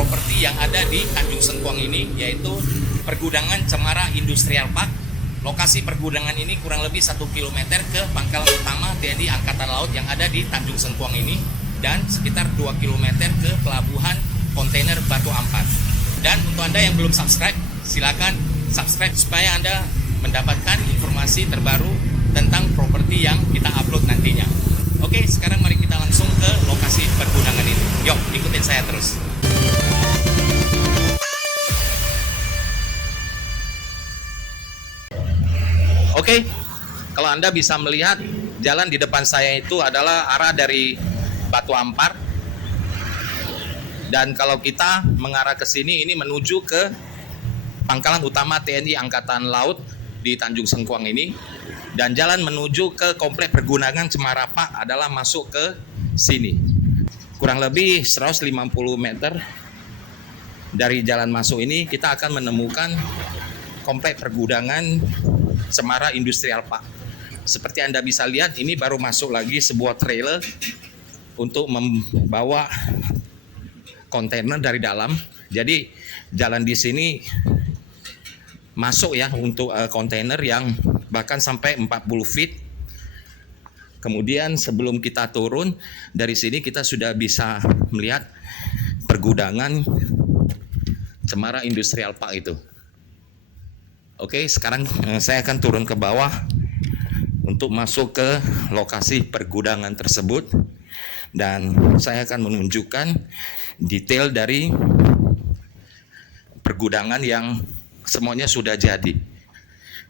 properti yang ada di Tanjung Sengkuang ini, yaitu pergudangan Cemara Industrial Park. Lokasi pergudangan ini kurang lebih 1 km ke pangkalan utama TNI Angkatan Laut yang ada di Tanjung Sengkuang ini, dan sekitar 2 km ke pelabuhan kontainer Batu Ampar. Dan untuk Anda yang belum subscribe, silakan subscribe supaya Anda mendapatkan informasi terbaru tentang properti yang kita upload nantinya. Oke, sekarang mari kita langsung ke lokasi pergudangan ini. Yuk, ikutin saya terus. Oke, kalau Anda bisa melihat jalan di depan saya itu adalah arah dari Batu Ampar. Dan kalau kita mengarah ke sini, ini menuju ke pangkalan utama TNI Angkatan Laut di Tanjung Sengkuang ini. Dan jalan menuju ke komplek pergudangan Cemara Park adalah masuk ke sini. Kurang lebih 150 meter dari jalan masuk ini kita akan menemukan komplek pergudangan Cemara Industrial Park. Seperti Anda bisa lihat, ini baru masuk lagi sebuah trailer untuk membawa kontainer dari dalam. Jadi jalan di sini masuk ya untuk kontainer yang bahkan sampai 40 feet. Kemudian sebelum kita turun dari sini kita sudah bisa melihat pergudangan Cemara Industrial Park itu. Oke, sekarang saya akan turun ke bawah untuk masuk ke lokasi pergudangan tersebut, dan saya akan menunjukkan detail dari pergudangan yang semuanya sudah jadi.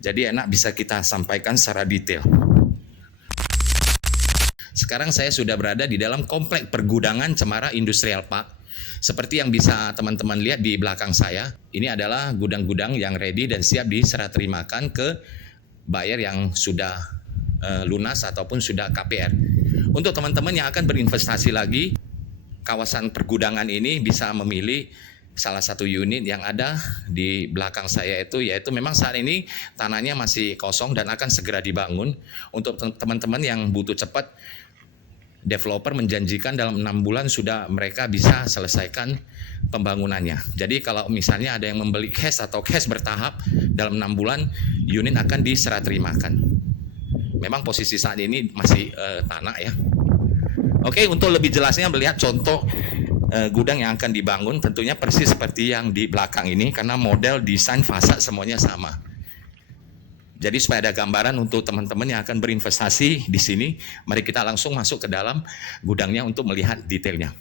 Jadi enak bisa kita sampaikan secara detail. Sekarang saya sudah berada di dalam komplek pergudangan Cemara Industrial Park. Seperti yang bisa teman-teman lihat di belakang saya, ini adalah gudang-gudang yang ready dan siap diserah terimakan ke buyer yang sudah lunas ataupun sudah KPR. Untuk teman-teman yang akan berinvestasi lagi, kawasan pergudangan ini bisa memilih salah satu unit yang ada di belakang saya itu, yaitu memang saat ini tanahnya masih kosong dan akan segera dibangun. Untuk teman-teman yang butuh cepat, developer menjanjikan dalam 6 bulan sudah mereka bisa selesaikan pembangunannya. Jadi kalau misalnya ada yang membeli cash atau cash bertahap, dalam 6 bulan unit akan diserah terimakan. Memang posisi saat ini masih tanah ya. Oke, untuk lebih jelasnya melihat contoh gudang yang akan dibangun, tentunya persis seperti yang di belakang ini karena model desain fasad semuanya sama. Jadi supaya ada gambaran untuk teman-teman yang akan berinvestasi di sini, mari kita langsung masuk ke dalam gudangnya untuk melihat detailnya.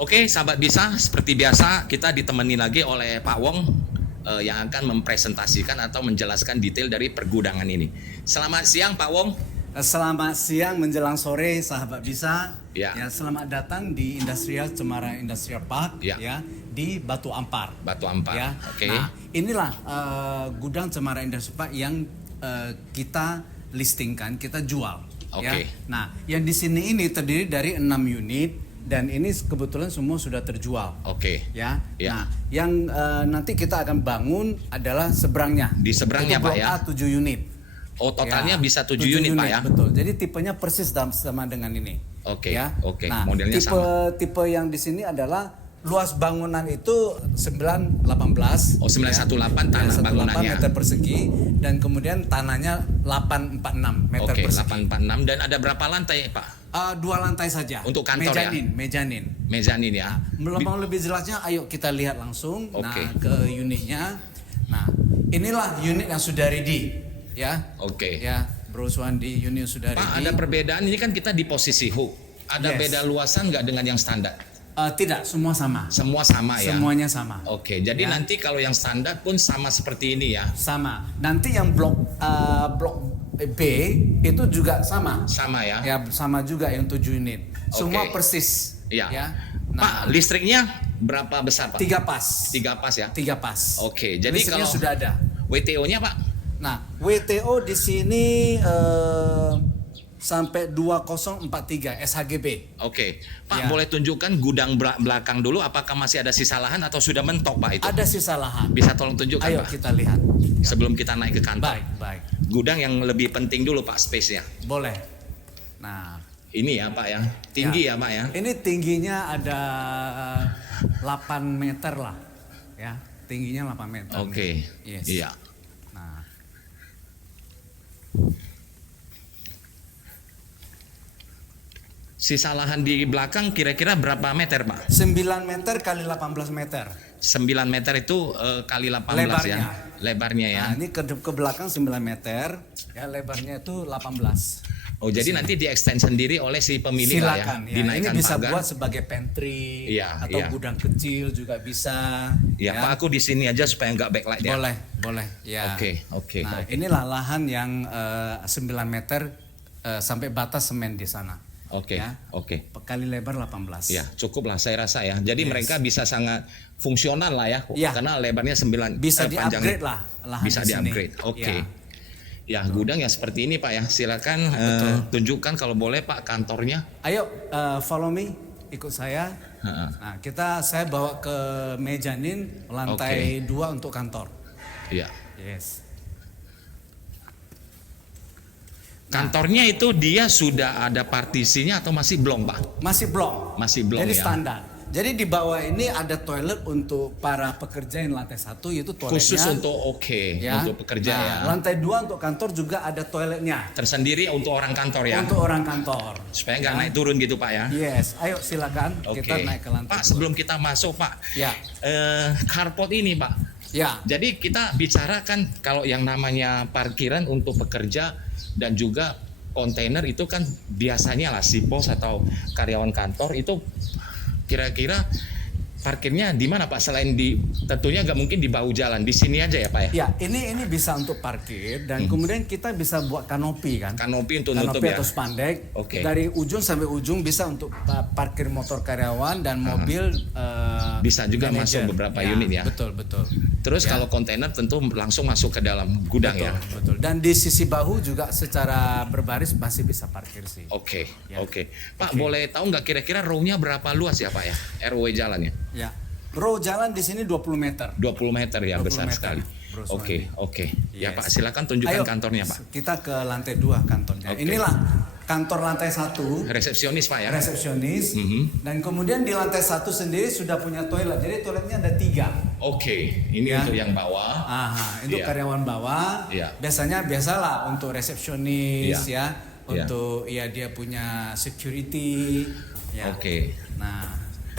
Oke, sahabat bisa, seperti biasa kita ditemani lagi oleh Pak Wong yang akan mempresentasikan atau menjelaskan detail dari pergudangan ini. Selamat siang Pak Wong. Selamat siang menjelang sore sahabat bisa. Ya. Ya, selamat datang di Cemara Industrial Park ya di Batu Ampar. Batu Ampar. Ya. Oke. Nah, inilah gudang Cemara Industrial Park yang kita listingkan, kita jual. Oke. Ya. Nah, yang di sini ini terdiri dari 6 unit dan ini kebetulan semua sudah terjual. Oke. Ya. Ya. Nah, yang nanti kita akan bangun adalah seberangnya. Di seberangnya Itu Pak ya. Blok A 7 unit. Oh, totalnya Ya, bisa 7 unit Pak ya. Betul. Jadi tipenya persis sama dengan ini. Oke. Ya. Oke. Nah, Modelnya sama. tipe yang di sini adalah luas bangunan itu 918. Oh, 918 tanah 918 bangunannya. meter persegi dan kemudian tanahnya 846 meter Oke, persegi. 846 dan ada berapa lantai Pak? 2 lantai saja. Untuk kantor ya? Mezanin. Mezanin ya. Mau lebih jelasnya, ayo kita lihat langsung. Oke. Nah, ke unitnya. Nah, inilah unit yang sudah ready. Ya. Oke. Ya, Bro Suwandi, unit sudah ready. Pak, ada perbedaan, ini kan kita di posisi hook. Ada Yes. beda luasan nggak dengan yang standar? Tidak, semua sama. Semua sama ya? Semuanya sama. Oke, jadi Ya. nanti kalau yang standar pun sama seperti ini ya? Sama. Nanti yang blok B itu juga sama. Sama ya? Ya, sama juga yang 7 unit. Semua Oke. persis. Iya. Ya. Pak, listriknya berapa besar Pak? 3 pas. 3 pas ya? 3 pas. Oke, jadi Listriknya kalau sudah ada. WTO-nya Pak? Nah, WTO di sini sampai 2043 SHGB. Oke, Pak Ya. boleh tunjukkan gudang belakang dulu, apakah masih ada sisa lahan atau sudah mentok Pak itu? Ada sisa lahan. Bisa tolong tunjukkan Ayo Pak? kita lihat. Sebelum kita naik ke kantor. Baik. Gudang yang lebih penting dulu Pak, space-nya. Boleh. Nah, ini ya Pak ya, tinggi ya Pak ya. Ini tingginya ada 8 meter lah, ya. Tingginya 8 meter. Oke. Yes. Iya. Nah, Sisa lahan di belakang kira-kira berapa meter Pak? 9 meter kali 18 meter. 9 meter itu kali 18 ya. Lebarnya ya. Nah, ini ke belakang 9 meter, ya lebarnya itu 18. Oh, jadi nanti di-extend sendiri oleh si pemilik lah ya. Silakan ya. Ini Dinaikkan bisa pagar. buat sebagai pantry Iya, atau iya. gudang kecil juga bisa. Ya, Pak, aku di sini aja supaya nggak backlight ya. Boleh, ya. Oke. Nah, inilah lahan yang 9 meter sampai batas semen di sana. Oke. Ya. Kali lebar 18. Ya, cukup lah saya rasa ya. Jadi mereka bisa sangat fungsional lah ya. Ya. Karena lebarnya 9 Bisa panjangnya. di-upgrade lah lahan Bisa di sini. di-upgrade. Oke. Ya. Ya, gudang ya seperti ini Pak ya. Silakan tunjukkan kalau boleh Pak kantornya. Ayo follow me, ikut saya. Ha-ha. Nah, saya bawa ke mezanin lantai 2 untuk kantor. Iya. Yes. Kantornya itu dia sudah ada partisinya atau masih belum Pak? Masih belum. Masih belum Jadi ya. standar. Jadi di bawah ini ada toilet untuk para pekerja yang lantai 1, yaitu toiletnya. Khusus untuk untuk pekerja ya. Lantai 2 untuk kantor juga ada toiletnya. Tersendiri untuk orang kantor ya. Untuk orang kantor. Supaya nggak naik turun gitu Pak ya. Yes, ayo silakan Oke. kita naik ke lantai Pak, 2. sebelum kita masuk Pak, Ya. carport ini Pak. Ya. Jadi kita bicarakan kalau yang namanya parkiran untuk pekerja dan juga kontainer itu kan biasanya lah si bos atau karyawan kantor itu kira-kira parkirnya di mana Pak? Selain tentunya nggak mungkin di bahu jalan, di sini aja ya Pak ya? Ya, ini bisa untuk parkir dan kemudian kita bisa buat kanopi kan. Kanopi untuk nutup Kanopi ya? atau spandek. Oke. Dari ujung sampai ujung bisa untuk parkir motor karyawan dan mobil Bisa juga manajer. masuk beberapa unit ya? Betul. Terus Ya. kalau kontainer tentu langsung masuk ke dalam gudang ya? Betul. Dan di sisi bahu juga secara berbaris masih bisa parkir sih. Oke. Ya. Pak, boleh tahu nggak kira-kira row-nya berapa luas ya Pak ya? RW jalannya? Ya. Row jalan di sini 20 meter. 20 meter ya, 20 besar meter, sekali. Bro Oke. Ya Yes. Pak, silakan tunjukkan Ayo, kantornya Pak. Kita ke lantai 2 kantornya. Oke. Inilah kantor lantai 1. Resepsionis Pak ya? Resepsionis. Dan kemudian di lantai 1 sendiri sudah punya toilet. Jadi toiletnya ada 3. Oke, ini Ya. untuk yang bawah. Untuk Iya. karyawan bawah. Iya. Biasalah untuk resepsionis Iya. ya. Untuk dia punya security. Ya. Oke. Nah,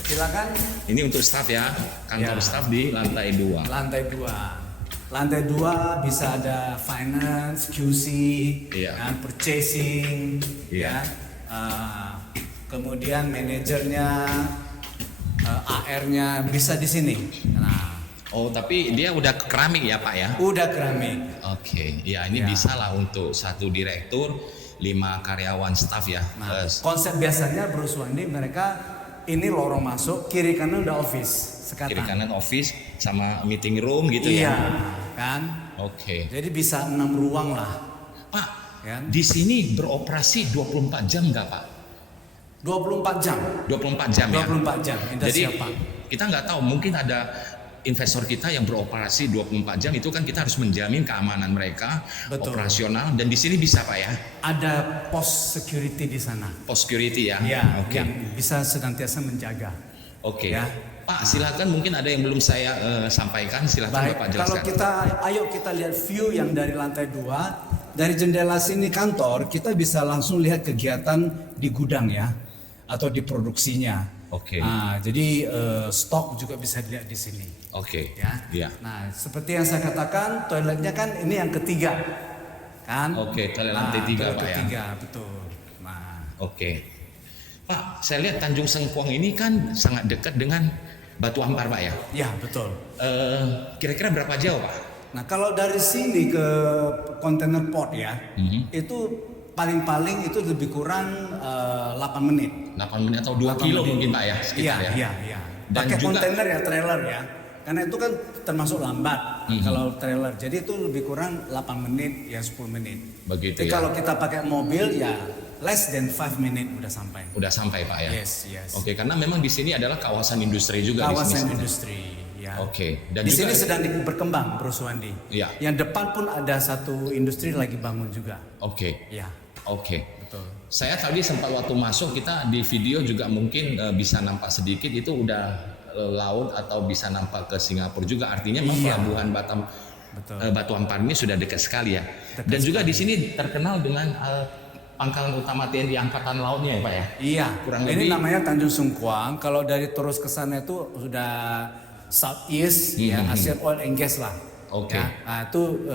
silakan Ini untuk staff ya, kantor Ya. staff di lantai 2. lantai 2. Lantai 2 bisa ada finance, QC, Iya. kan, purchasing, Iya. ya. Kemudian manajernya, AR-nya bisa di sini. Nah, Oh, tapi dia udah keramik ya Pak ya? udah keramik. Oke, ya ini Ya. bisa lah untuk 1 direktur, 5 karyawan staff ya. Nah, konsep biasanya Bro Suwandi mereka ini lorong masuk, kiri kanan udah office sekatan. Kiri kanan office sama meeting room gitu Iya, ya. kan? Oke. Jadi bisa 6 ruang lah. Pak, Ya. di sini beroperasi 24 jam nggak Pak? 24 jam. 24 jam ya? 24 jam. Jadi Siapa? kita nggak tahu, mungkin ada investor kita yang beroperasi 24 jam itu kan kita harus menjamin keamanan mereka, Betul. operasional, dan di sini bisa Pak ya? Ada pos security di sana. Post security ya? Ya, Oke. yang bisa senantiasa menjaga. Oke. Ya. Pak, silakan mungkin ada yang belum saya sampaikan, silakan Baik, Bapak kalau jelaskan. ayo kita lihat view yang dari lantai 2. Dari jendela sini kantor, kita bisa langsung lihat kegiatan di gudang ya, atau di produksinya. Oke. Jadi stok juga bisa dilihat di sini. Oke. Ya. Iya. Nah, seperti yang saya katakan, toiletnya kan ini yang ketiga, kan? Oke, toilet lantai 3 toilet Pak ya? ketiga, betul. Nah, Oke. Pak, saya lihat Tanjung Sengkuang ini kan sangat dekat dengan Batu Ampar Pak ya? ya betul. Kira-kira berapa jauh Pak? Nah, kalau dari sini ke container port ya, itu paling-paling itu lebih kurang 8 menit. 8 menit atau 2 kilo mungkin Pak ya? Sekitar ya? Iya. Dan Pakai juga- kontainer ya, trailer ya. Karena itu kan termasuk lambat kalau trailer. Jadi itu lebih kurang 8 menit ya 10 menit. Begitu Tapi ya? kalau kita pakai mobil ya less than 5 minute udah sampai. Udah sampai Pak ya? Yes. Oke, karena memang di sini adalah kawasan industri juga di Kawasan sini. industri ya. Oke, dan Di juga sini sedang berkembang Bro Suwandi. Iya. Yang depan pun ada satu industri lagi bangun juga. Oke. Ya, Oke. betul. Saya tadi sempat waktu masuk kita di video juga mungkin bisa nampak sedikit itu udah laut atau bisa nampak ke Singapura juga, artinya memang pelabuhan Batu Ampar ini sudah dekat sekali ya. Dan juga di sini terkenal dengan pangkalan utama TNI Angkatan Lautnya ya Pak ya? Iya, kurang ini lebih namanya Tanjung Sengkuang. Kalau dari terus ke sana itu sudah Southeast ya, Asian Oil and Gas lah. Oke. Ya, nah, itu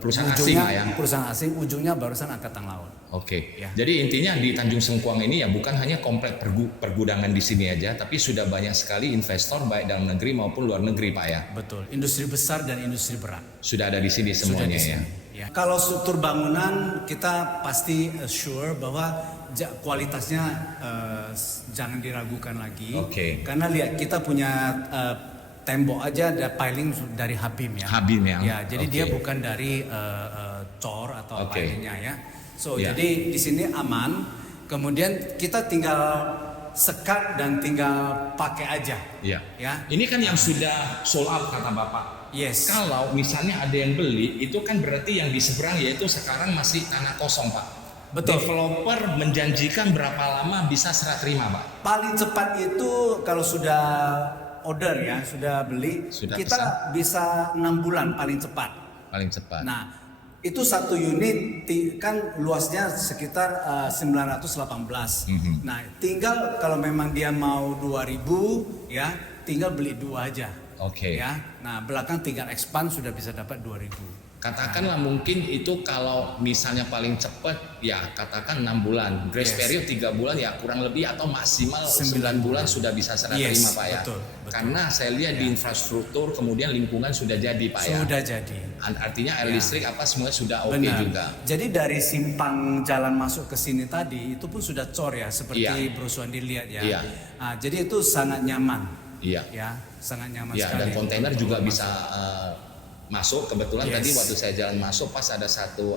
Perusahaan asing lah ya? Perusahaan asing, ujungnya barusan Angkatan Laut. Oke. Ya. Jadi intinya di Tanjung Sengkuang ini ya bukan hanya komplek pergudangan di sini aja, tapi sudah banyak sekali investor baik dalam negeri maupun luar negeri Pak ya. Betul. Industri besar dan industri berat. Sudah ada di sini semuanya ya. Ya. Kalau struktur bangunan kita pasti assure bahwa kualitasnya jangan diragukan lagi. Oke. Karena lihat kita punya tembok aja ada piling dari Habim ya. Habim ya. Ya, jadi dia bukan dari cor atau apa ininya ya. So jadi di sini aman. Kemudian kita tinggal sekat dan tinggal pakai aja. Iya. Ya. Ini kan yang sudah sold out kata Bapak. Yes. Kalau misalnya ada yang beli, itu kan berarti yang di seberang yaitu sekarang masih tanah kosong Pak. Betul. Developer menjanjikan berapa lama bisa serah terima Pak? Paling cepat itu kalau sudah order ya, sudah beli, Sudah kita bisa 6 bulan paling cepat. Paling cepat. Nah, itu satu unit kan luasnya sekitar 918. Nah, tinggal kalau memang dia mau 2000 ya, tinggal beli 2 aja. Oke. Ya. Nah, belakang tinggal expand sudah bisa dapat 2000. Katakanlah mungkin itu kalau misalnya paling cepat ya katakan 6 bulan. Grace period 3 bulan ya kurang lebih atau maksimal 9 bulan sudah bisa serah terima Pak ya. Betul. Karena saya lihat di infrastruktur kemudian lingkungan sudah jadi Pak ya. Sudah jadi. Artinya air listrik apa semuanya sudah oke juga. Jadi dari simpang jalan masuk ke sini tadi itu pun sudah cor ya seperti Bro Suwandi lihat ya. Iya. Nah, jadi itu sangat nyaman. Iya. Ya, sangat nyaman Ya, sekali. dan kontainer juga bisa masuk. Kebetulan tadi waktu saya jalan masuk pas ada satu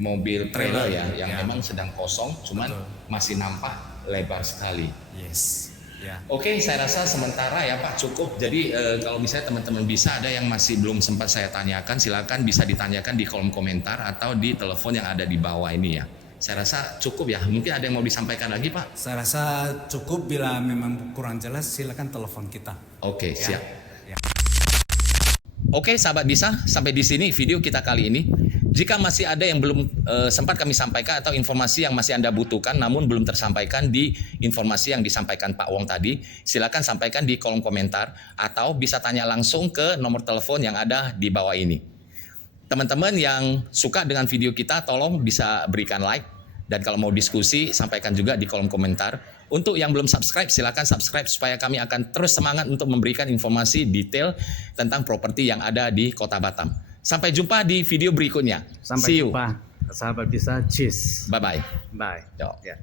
mobil trailer ya yang memang sedang kosong, cuman masih nampak lebar sekali. Yes. Ya. Oke, saya rasa sementara ya Pak cukup. Jadi kalau misalnya teman-teman bisa ada yang masih belum sempat saya tanyakan, silakan bisa ditanyakan di kolom komentar atau di telepon yang ada di bawah ini ya. Saya rasa cukup ya. Mungkin ada yang mau disampaikan lagi Pak? Saya rasa cukup. Bila memang kurang jelas silakan telepon kita. Oke, ya. siap. Ya. Oke, sahabat Bisa, sampai di sini video kita kali ini. Jika masih ada yang belum sempat kami sampaikan atau informasi yang masih Anda butuhkan namun belum tersampaikan di informasi yang disampaikan Pak Wong tadi, silakan sampaikan di kolom komentar atau bisa tanya langsung ke nomor telepon yang ada di bawah ini. Teman-teman yang suka dengan video kita tolong bisa berikan like, dan kalau mau diskusi sampaikan juga di kolom komentar. Untuk yang belum subscribe silakan subscribe supaya kami akan terus semangat untuk memberikan informasi detail tentang properti yang ada di Kota Batam. Sampai jumpa di video berikutnya. Sampai See you. jumpa. Sahabat Bisa, cheers. Bye bye. Bye. Yo. Ya.